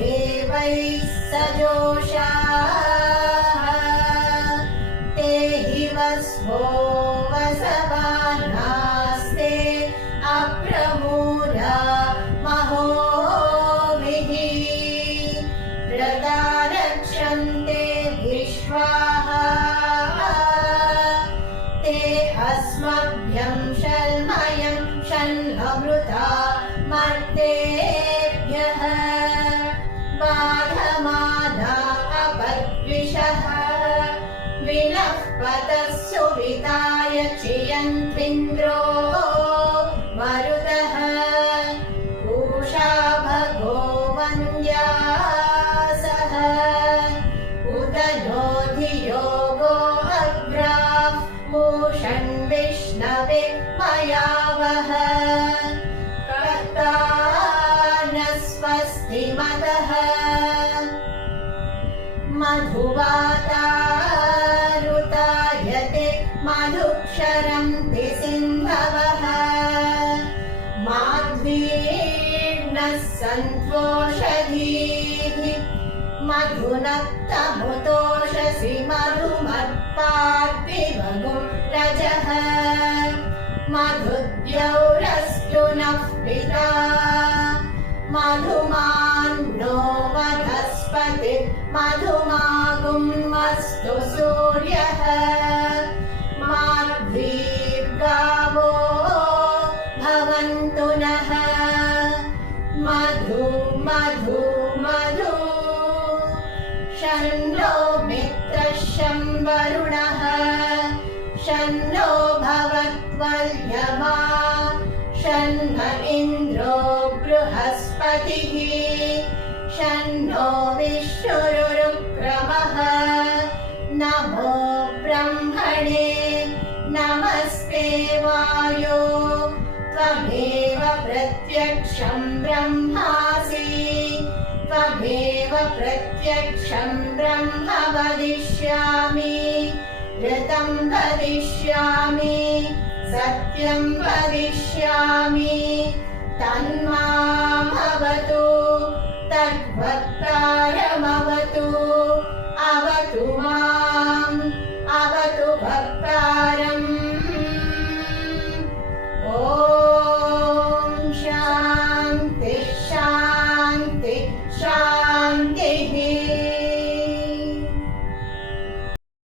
देवैः सजोषाः ते हि वस्वो वसवानास्ते अप्रमूढा महोभिः प्रदारक्षन्ते विश्वाः ते अस्मभ्यं शर्मयं शन्नमृता मर्तेभ्यः बाधमाना अपद्विषः विनः पतः सुविताय चियन्त्विन्द्रो मरुतः पूषा भगो वन्द्यासः उत नो धियो गो अग्राः पूषन् विष्णवे मयावः कर्ता न स्वस्ति मदः मधुवातारुतायते मधुक्षरन्ति सिन्धवः माध्वीर्नः सन्त्वोषधीः मधुनक्तमुतोषसि मधुमत्पाद्विभगुं रजः मधुद्यौरस्तु नः पिता मधुमान्नो वनस्पति मधुमागुमस्तु सूर्यः माध्वीर्गावो भवन्तु नः मधु मधु मधु शन्नो मित्रः शं वरुणः शन्नो भवत्वर्यमा शन्न इन्द्रो बृहस्पतिः शन्नो विष्णुरुक्रमः नमो ब्रह्मणे नमस्ते वायो त्वमेव प्रत्यक्षं ब्रह्मासि त्वमेव प्रत्यक्षं ब्रह्म वदिष्यामि ऋतं वदिष्यामि सत्यं वदिष्यामि तन्मामवतु तद्भक्तारमवतु अवतु माम् अवतु भक्तारम् ॐ शान्ति शान्ति शान्ति